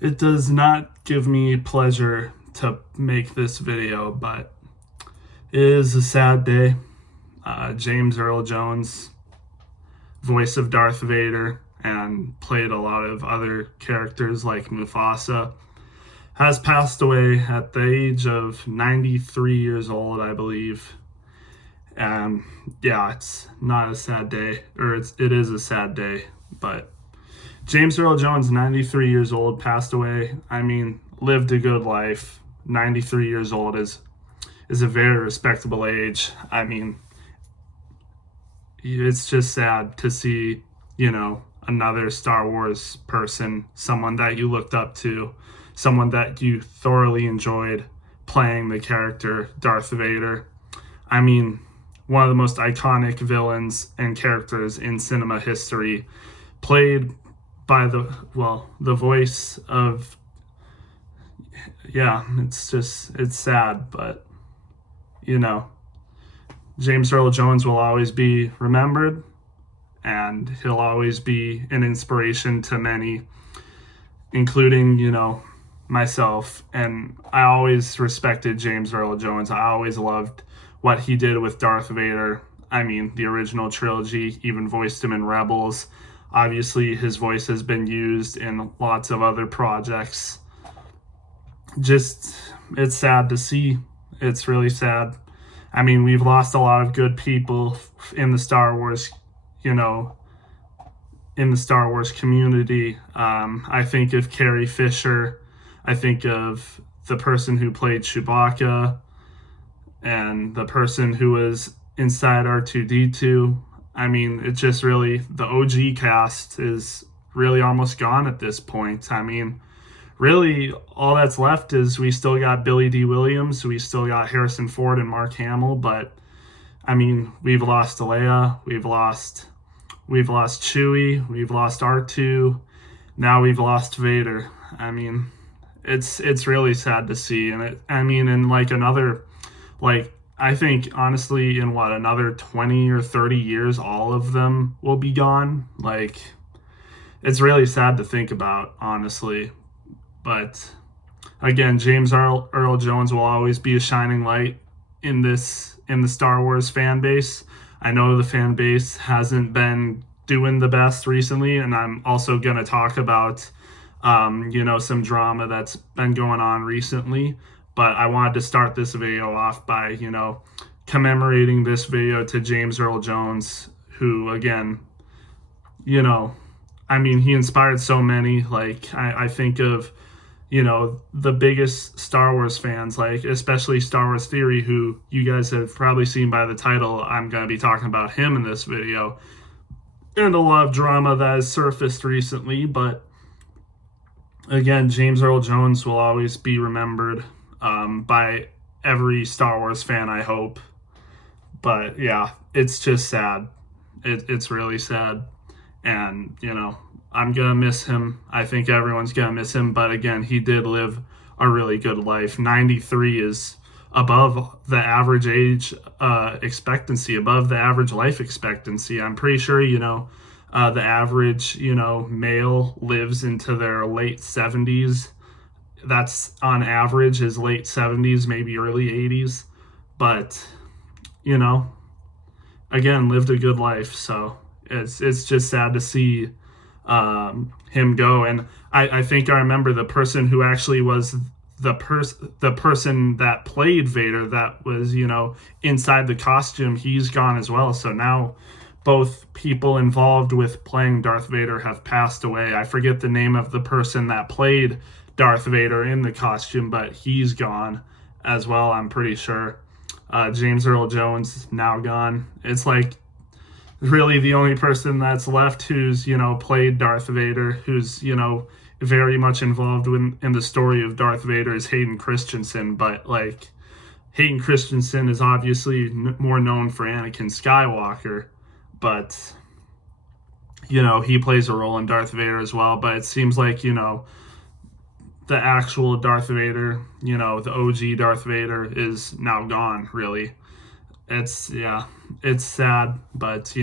It does not give me pleasure to make this video, but it is a sad day. James Earl Jones, voice of Darth Vader, and played a lot of other characters like Mufasa, has passed away at the age of 93 years old, I believe. And yeah, it's not a sad day, or it is a sad day, but James Earl Jones, 93 years old, passed away. I mean, lived a good life. 93 years old is a very respectable age. I mean, it's just sad to see, another Star Wars person, someone that you looked up to, someone that you thoroughly enjoyed playing the character Darth Vader. I mean, one of the most iconic villains and characters in cinema history, played by the voice of, yeah, it's sad, but you know James Earl Jones will always be remembered, and he'll always be an inspiration to many, including myself. And I always respected James Earl Jones. I always loved what he did with Darth Vader. I mean, the original trilogy, even voiced him in Rebels. Obviously, his voice has been used in lots of other projects. Just, it's sad to see. It's really sad. I mean, we've lost a lot of good people in the Star Wars, in the Star Wars community. I think of Carrie Fisher. I think of the person who played Chewbacca and the person who was inside R2D2. I mean, it's just really, the OG cast is really almost gone at this point. I mean, really, all that's left is we still got Billy D. Williams, we still got Harrison Ford and Mark Hamill, but I mean, we've lost Leia, we've lost Chewie, we've lost R2, now we've lost Vader. I mean, it's really sad to see, and in like another, like, I think honestly in another 20 or 30 years, all of them will be gone. Like, it's really sad to think about, honestly. But again, James Earl Jones will always be a shining light in the Star Wars fan base. I know the fan base hasn't been doing the best recently, and I'm also gonna talk about some drama that's been going on recently. But I wanted to start this video off by commemorating this video to James Earl Jones, who, again, he inspired so many. Like, I think of the biggest Star Wars fans, like especially Star Wars Theory, who you guys have probably seen by the title. I'm going to be talking about him in this video, and a lot of drama that has surfaced recently. But again, James Earl Jones will always be remembered by every Star Wars fan, I hope. But yeah, it's just sad. It's really sad. And, I'm going to miss him. I think everyone's going to miss him. But again, he did live a really good life. 93 is above the average age expectancy, above the average life expectancy. I'm pretty sure, the average, male lives into their late 70s. That's on average his late 70s, maybe early 80s. But, again, lived a good life. So it's just sad to see him go. And I think I remember the person who actually was the person that played Vader, that was inside the costume, he's gone as well. So now both people involved with playing Darth Vader have passed away. I forget the name of the person that played Darth Vader in the costume, but he's gone as well, I'm pretty sure. James Earl Jones now gone. It's like really the only person that's left who's played Darth Vader, who's very much involved in the story of Darth Vader, is Hayden Christensen. But like, Hayden Christensen is obviously more known for Anakin Skywalker, but he plays a role in Darth Vader as well. But it seems like the actual Darth Vader, the OG Darth Vader, is now gone, really. It's sad, but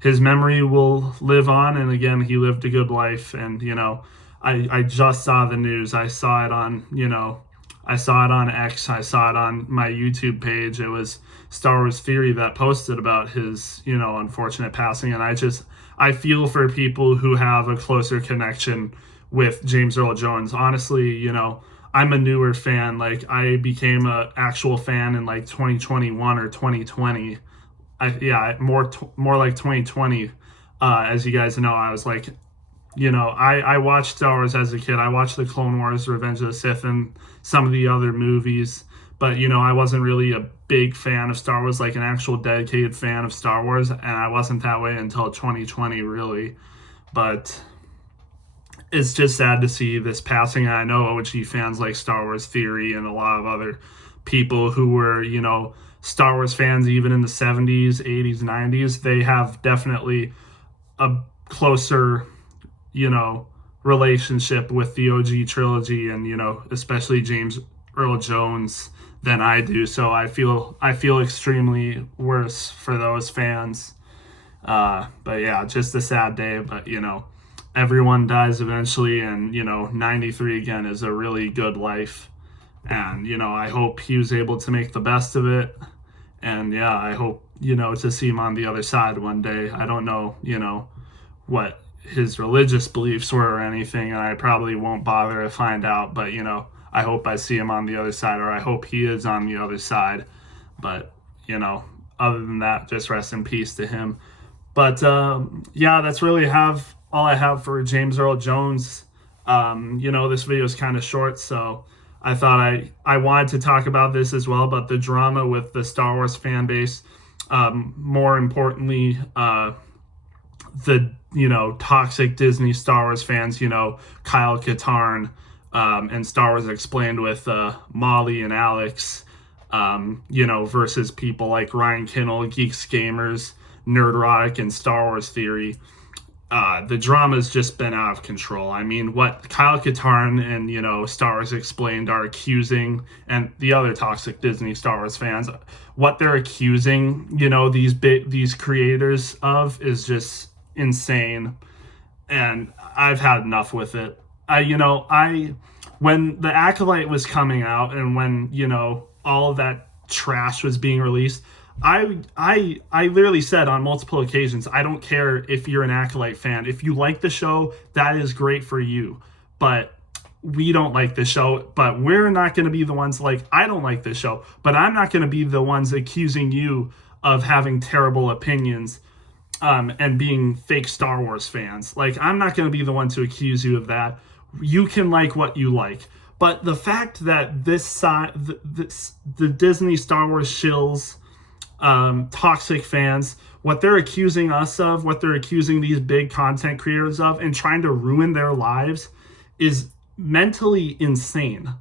his memory will live on. And again, he lived a good life. And I just saw the news. I saw it on, I saw it on X. I saw it on my YouTube page. It was Star Wars Theory that posted about his, unfortunate passing. And I feel for people who have a closer connection with James Earl Jones. Honestly, I'm a newer fan. Like, I became a actual fan in like 2021 or 2020. More like 2020. As you guys know, I was like, I watched Star Wars as a kid. I watched the Clone Wars, Revenge of the Sith, and some of the other movies. But, I wasn't really a big fan of Star Wars, like an actual dedicated fan of Star Wars. And I wasn't that way until 2020, really. But it's just sad to see this passing. I know OG fans like Star Wars Theory and a lot of other people who were, Star Wars fans even in the 70s, 80s, 90s. They have definitely a closer relationship with the OG trilogy and, especially James Earl Jones than I do. So I feel extremely worse for those fans. But yeah, just a sad day. But, everyone dies eventually. And, 93 again is a really good life. And, I hope he was able to make the best of it. And yeah, I hope, to see him on the other side one day. I don't know, what his religious beliefs were or anything, and I probably won't bother to find out, but I hope I see him on the other side, or I hope he is on the other side. But other than that, just rest in peace to him. But yeah, that's really all I have for James Earl Jones. This video is kind of short, so I thought I wanted to talk about this as well, but the drama with the Star Wars fan base, more importantly, the toxic Disney Star Wars fans, Kyle Katarn, and Star Wars Explained with Molly and Alex, versus people like Ryan Kinnell, Geeks Gamers, Nerdrotic, and Star Wars Theory. The drama's just been out of control. I mean, what Kyle Katarn and, Star Wars Explained are accusing, and the other toxic Disney Star Wars fans, what they're accusing, these creators of is just insane. And I've had enough with it. When the Acolyte was coming out and when, all of that trash was being released, I literally said on multiple occasions, I don't care if you're an Acolyte fan. If you like the show, that is great for you. But we don't like the show, but we're not going to be the ones I don't like this show, but I'm not going to be the ones accusing you of having terrible opinions and being fake Star Wars fans. I'm not going to be the one to accuse you of that. You can like what you like. But the fact that the Disney Star Wars shills, toxic fans, what they're accusing us of, what they're accusing these big content creators of, and trying to ruin their lives is mentally insane.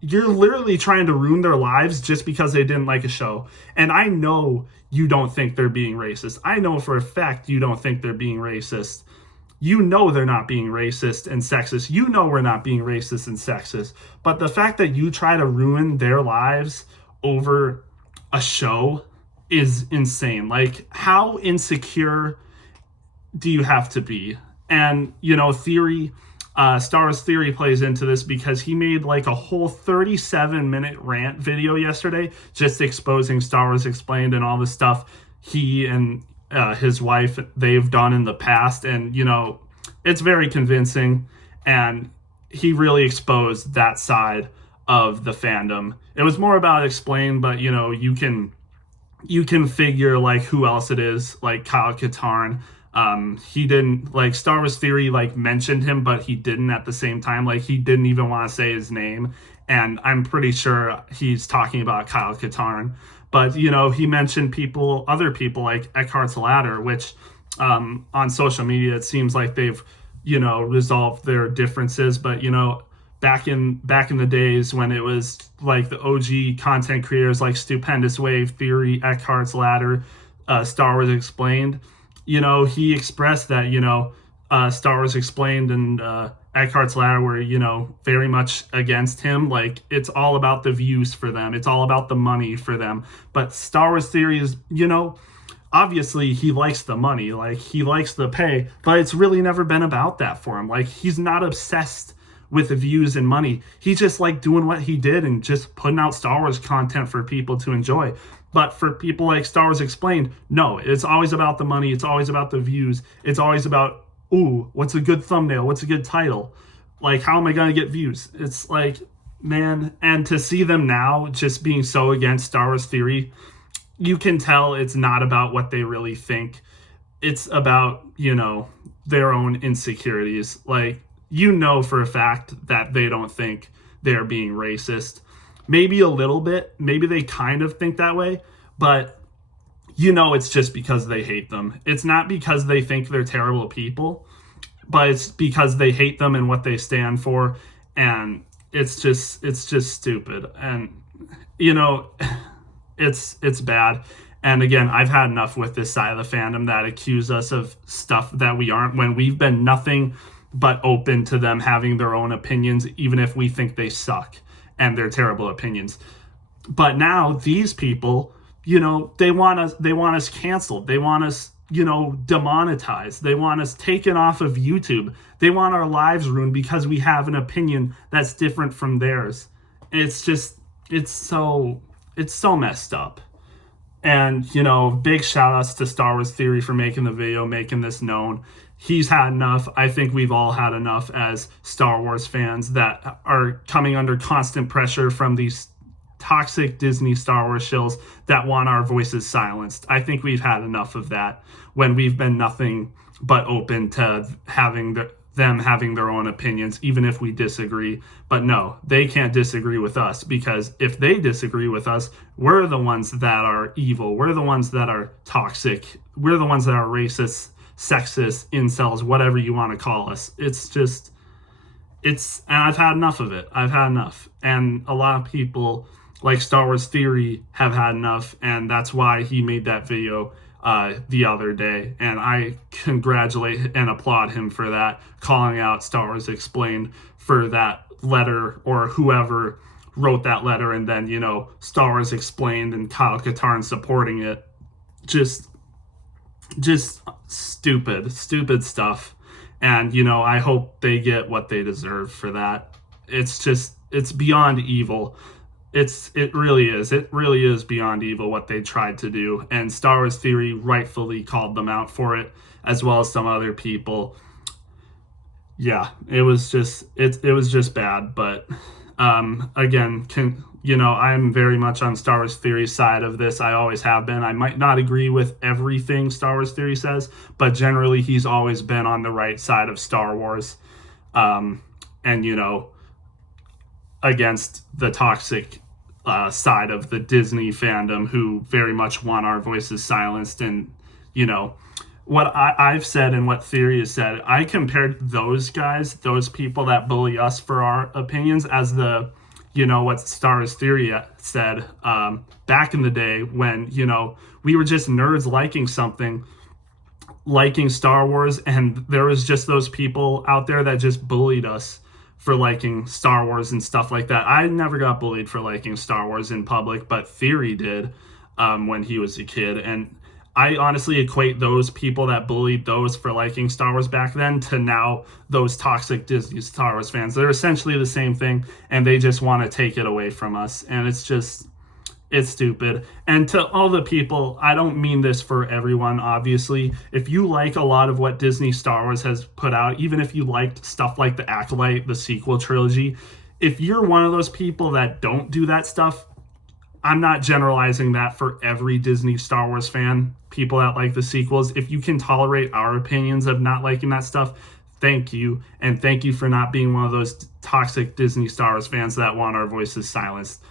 You're literally trying to ruin their lives just because they didn't like a show. And I know you don't think they're being racist. I know for a fact you don't think they're being racist. You know they're not being racist and sexist. You know we're not being racist and sexist. But the fact that you try to ruin their lives over a show is insane. How insecure do you have to be? And, Theory, Star Wars Theory plays into this because he made a whole 37-minute rant video yesterday just exposing Star Wars Explained and all the stuff he and his wife they've done in the past. And, it's very convincing. And he really exposed that side of the fandom. It was more about Explained, but, you can figure who else it is, Kyle Katarn. He didn't Star Wars Theory mentioned him, but he didn't at the same time. He didn't even want to say his name, and I'm pretty sure he's talking about Kyle Katarn. But he mentioned other people like Eckhart's Ladder, which on social media it seems like they've resolved their differences. But back in the days when it was the OG content creators like Stupendous Wave, Theory, Eckhart's Ladder, Star Wars Explained, he expressed that, Star Wars Explained and Eckhart's Ladder were, very much against him. It's all about the views for them. It's all about the money for them. But Star Wars Theory is, obviously he likes the money, like he likes the pay, but it's really never been about that for him. Like he's not obsessed with the views and money. He's just like doing what he did and just putting out Star Wars content for people to enjoy. But for people like Star Wars Explained, no, it's always about the money. It's always about the views. It's always about, ooh, what's a good thumbnail? What's a good title? Like, how am I going to get views? It's like, man, and to see them now just being so against Star Wars Theory, you can tell it's not about what they really think. It's about, their own insecurities. Like, for a fact that they don't think they're being racist. Maybe a little bit. Maybe they kind of think that way, but it's just because they hate them. It's not because they think they're terrible people, but it's because they hate them and what they stand for. And it's just stupid. And, it's bad. And again, I've had enough with this side of the fandom that accuse us of stuff that we aren't, when we've been nothing but open to them having their own opinions, even if we think they suck and they're terrible opinions. But now these people, they want us canceled. They want us, demonetized. They want us taken off of YouTube. They want our lives ruined because we have an opinion that's different from theirs. It's so messed up. And, big shout outs to Star Wars Theory for making the video, making this known. He's had enough. I think we've all had enough as Star Wars fans that are coming under constant pressure from these toxic Disney Star Wars shills that want our voices silenced. I think we've had enough of that when we've been nothing but open to having them having their own opinions, even if we disagree. But no, they can't disagree with us, because if they disagree with us, we're the ones that are evil. We're the ones that are toxic. We're the ones that are racist, sexist, incels, whatever you want to call us. And I've had enough of it. I've had enough. And a lot of people like Star Wars Theory have had enough, and that's why he made that video the other day, and I congratulate and applaud him for that, calling out Star Wars Explained for that letter, or whoever wrote that letter, and then Star Wars Explained and Kyle Katarn supporting it. Just stupid stuff. And I hope they get what they deserve for that. It's beyond evil. It really is beyond evil what they tried to do, and Star Wars Theory rightfully called them out for it, as well as some other people. Yeah, it was just bad. But again, I'm very much on Star Wars Theory's side of this. I always have been. I might not agree with everything Star Wars Theory says, but generally he's always been on the right side of Star Wars, and against the toxic side of the Disney fandom, who very much want our voices silenced. And what I've said and what Theory has said, I compared those guys, those people that bully us for our opinions, as what Star Wars Theory said back in the day when we were just nerds liking Star Wars, and there was just those people out there that just bullied us for liking Star Wars and stuff like that. I never got bullied for liking Star Wars in public, but Theory did when he was a kid. And I honestly equate those people that bullied those for liking Star Wars back then to now those toxic Disney Star Wars fans. They're essentially the same thing, and they just want to take it away from us. And it's stupid. And to all the people, I don't mean this for everyone, obviously. If you like a lot of what Disney Star Wars has put out, even if you liked stuff like The Acolyte, the sequel trilogy, if you're one of those people that don't do that stuff, I'm not generalizing that for every Disney Star Wars fan, people that like the sequels. If you can tolerate our opinions of not liking that stuff, thank you. And thank you for not being one of those toxic Disney Star Wars fans that want our voices silenced.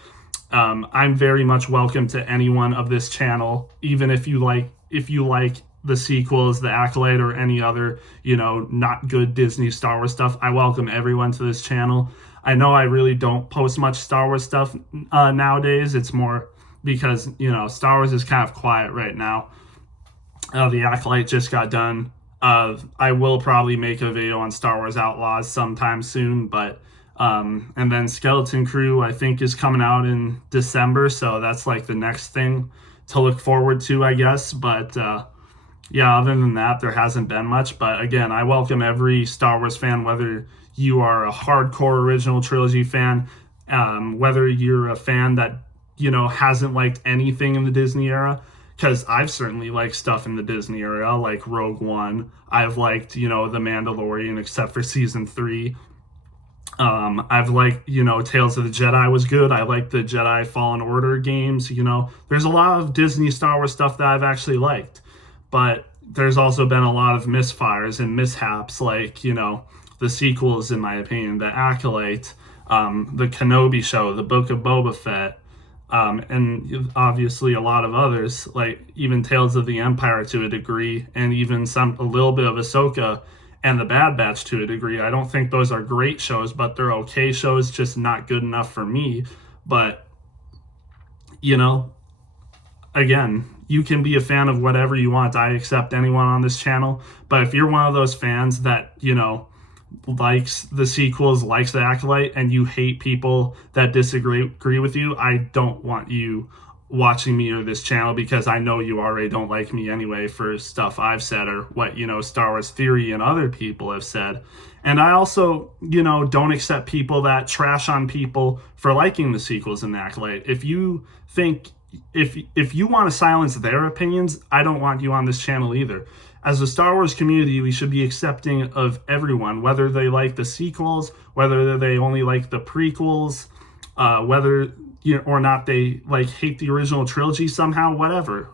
I'm very much welcome to anyone of this channel, even if you like the sequels, The Acolyte, or any other, not good Disney Star Wars stuff. I welcome everyone to this channel. I know I really don't post much Star Wars stuff nowadays. It's more because, Star Wars is kind of quiet right now. The Acolyte just got done. I will probably make a video on Star Wars Outlaws sometime soon, but and then Skeleton Crew, I think, is coming out in December, so that's like the next thing to look forward to, I guess. But yeah, other than that, there hasn't been much. But again, I welcome every Star Wars fan, whether you are a hardcore original trilogy fan, whether you're a fan that, hasn't liked anything in the Disney era, because I've certainly liked stuff in the Disney era, like Rogue One. I've liked, The Mandalorian, except for season 3. I've liked, Tales of the Jedi was good. I like the Jedi Fallen Order games. There's a lot of Disney Star Wars stuff that I've actually liked, but there's also been a lot of misfires and mishaps, like, the sequels, in my opinion, The Acolyte, the Kenobi show, the Book of Boba Fett, and obviously a lot of others, like even Tales of the Empire to a degree, and even a little bit of Ahsoka and The Bad Batch to a degree. I don't think those are great shows, but they're okay shows, just not good enough for me. But, again, you can be a fan of whatever you want. I accept anyone on this channel. But if you're one of those fans that, likes the sequels, likes The Acolyte, and you hate people that disagree with you, I don't want you watching me or this channel, because I know you already don't like me anyway for stuff I've said or what, Star Wars Theory and other people have said. And I also, don't accept people that trash on people for liking the sequels in The Acolyte. If you think, if you want to silence their opinions, I don't want you on this channel either. As a Star Wars community, we should be accepting of everyone, whether they like the sequels, whether they only like the prequels, whether or not they hate the original trilogy somehow, whatever.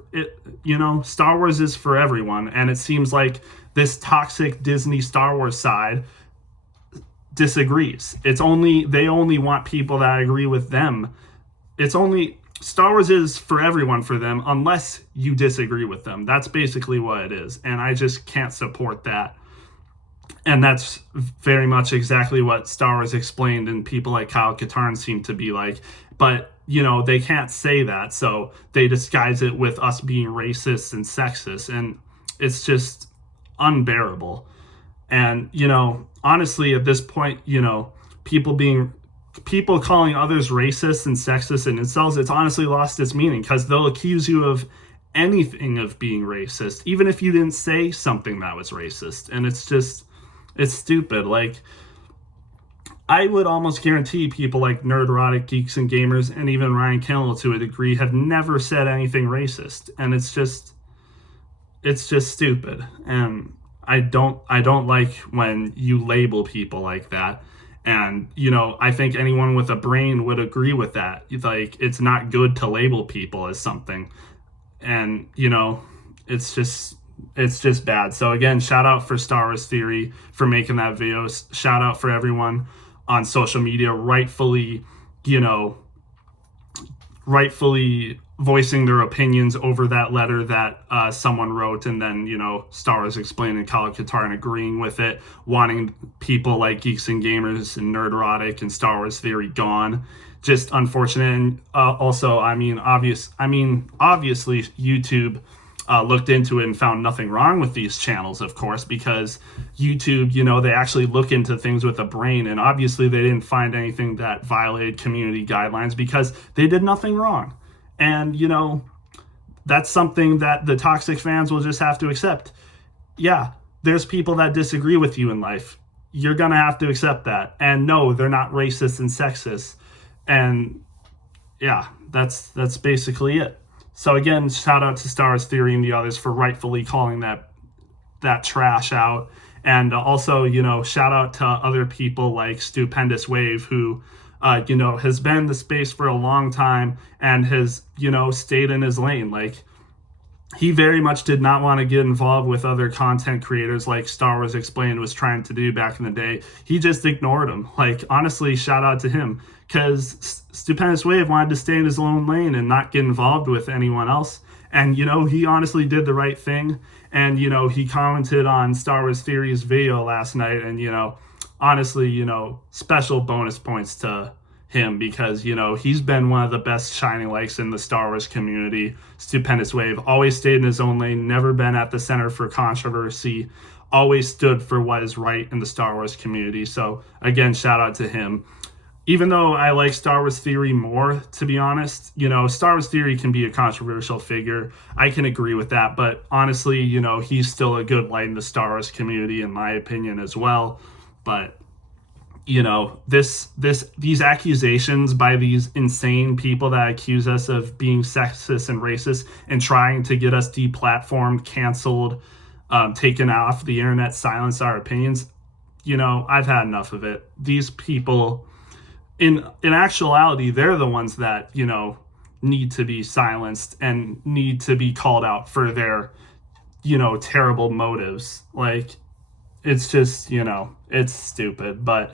Star Wars is for everyone, and it seems like this toxic Disney Star Wars side disagrees. They only want people that agree with them. Star Wars is for everyone for them, unless you disagree with them. That's basically what it is, and I just can't support that. And that's very much exactly what Star Wars Explained and people like Kyle Katarn seem to be like. But, they can't say that, so they disguise it with us being racist and sexist, and it's just unbearable. And, honestly, at this point, people calling others racist and sexist and incels, it's honestly lost its meaning, because they'll accuse you of anything of being racist, even if you didn't say something that was racist. And it's stupid. Like, I would almost guarantee people like Nerdrotic, Geeks and Gamers, and even Ryan Kendall to a degree have never said anything racist. And it's just stupid. And I don't like when you label people like that. And, I think anyone with a brain would agree with that. Like, it's not good to label people as something. And, it's just bad. So again, shout out for Star Wars Theory for making that video. Shout out for everyone on social media rightfully voicing their opinions over that letter that someone wrote, and then, Star Wars Explained and Kyle Katarn agreeing with it, wanting people like Geeks and Gamers and Nerdrotic and Star Wars Theory gone. Just unfortunate. And also, obviously YouTube looked into it and found nothing wrong with these channels, of course, because YouTube, they actually look into things with a brain, and obviously they didn't find anything that violated community guidelines because they did nothing wrong. And, that's something that the toxic fans will just have to accept. Yeah, there's people that disagree with you in life. You're going to have to accept that. And no, they're not racist and sexist. And yeah, that's basically it. So again, shout out to Star Wars Theory and the others for rightfully calling that trash out. And also, shout out to other people like Stupendous Wave, who has been in the space for a long time and has, stayed in his lane. Like, he very much did not want to get involved with other content creators like Star Wars Explained was trying to do back in the day. He just ignored them. Like, honestly, shout out to him, because Stupendous Wave wanted to stay in his own lane and not get involved with anyone else. And, he honestly did the right thing. And, he commented on Star Wars Theory's video last night, and, honestly, special bonus points to him, because, he's been one of the best shining lights in the Star Wars community. Stupendous Wave always stayed in his own lane, never been at the center for controversy, always stood for what is right in the Star Wars community. So again, shout out to him. even though I like Star Wars Theory more, to be honest, Star Wars Theory can be a controversial figure. I can agree with that, but honestly, he's still a good light in the Star Wars community, in my opinion, as well. But these accusations by these insane people that accuse us of being sexist and racist and trying to get us deplatformed, canceled, taken off the internet, silence our opinions. I've had enough of it. These people, in actuality, they're the ones that need to be silenced and need to be called out for their terrible motives. Like, it's just it's stupid. But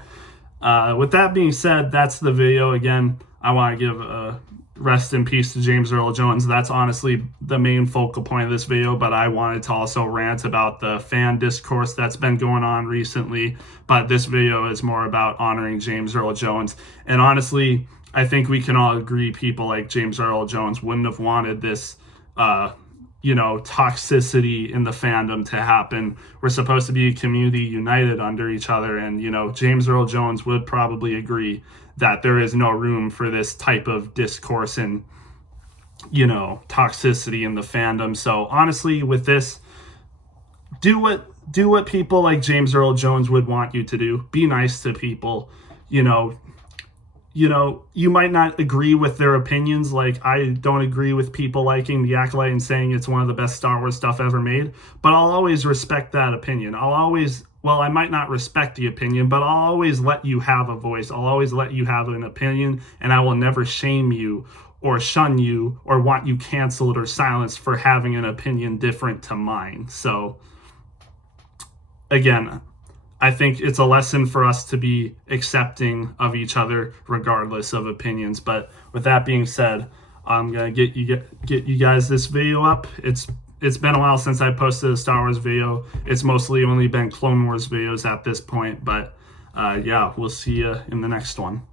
with that being said, that's the video. Again, I want to give a rest in peace to James Earl Jones. That's honestly the main focal point of this video, but I wanted to also rant about the fan discourse that's been going on recently. But this video is more about honoring James Earl Jones. And honestly, I think we can all agree people like James Earl Jones wouldn't have wanted this toxicity in the fandom to happen. We're supposed to be a community united under each other, and James Earl Jones would probably agree that there is no room for this type of discourse and toxicity in the fandom. So honestly, with this, do what people like James Earl Jones would want you to do. Be nice to people. You might not agree with their opinions. Like, I don't agree with people liking The Acolyte and saying it's one of the best Star Wars stuff ever made, but I'll always respect that opinion. I might not respect the opinion, but I'll always let you have a voice. I'll always let you have an opinion, and I will never shame you or shun you or want you canceled or silenced for having an opinion different to mine. So, again, I think it's a lesson for us to be accepting of each other regardless of opinions. But with that being said, I'm gonna get you guys this video up. It's been a while since I posted a Star Wars video. It's mostly only been Clone Wars videos at this point. But yeah, we'll see you in the next one.